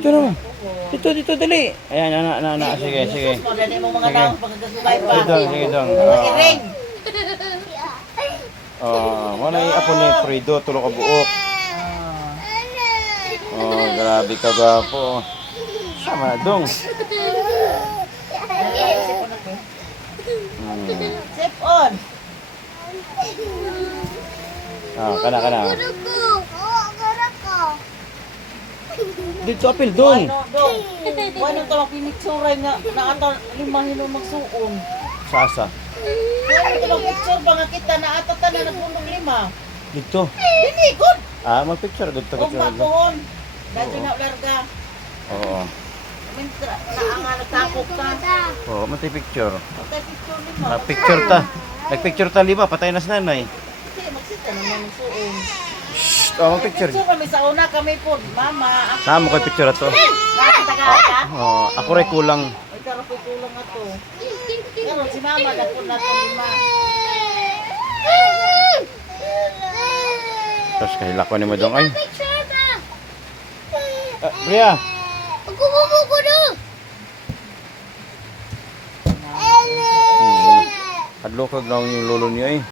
Picture mo. Dito, dali. Ayan, sige. Sige. Dali mo mga tao pagkasugay pa. Sige dong. Iring. Wala yung apo ni Fredo, tulog ka buok. Grabe ka ba po. Sama dong. Sip on. Kana. Dito apil doon. Wano to pinitsuray nga naata limahin magsuon. Sasa. Wano to picture ba nga kita naata ta na nagpunog lima. Dito. Dili good. Mag-picture dito. Ug mapuhon. Dadto na larga. Oo. Mintra naanga nagtapok ta. Oo, picture. Okay, picture lima. Picture ta. Nagpicture ta lima, patay na sa nanay. Kasi magsita naman ng suon. Shhh, picture. Picture kami sa una kami po. Mama. Tama ko picture to. Nakita ka? Ako rin kulang. Ay, karo po kulang nga to. Pero si mama na po nato lima. Tapos kahila ko ni mo dong ay. Bria. Kukubuko na. Hadlokag lang yung lolo niya eh.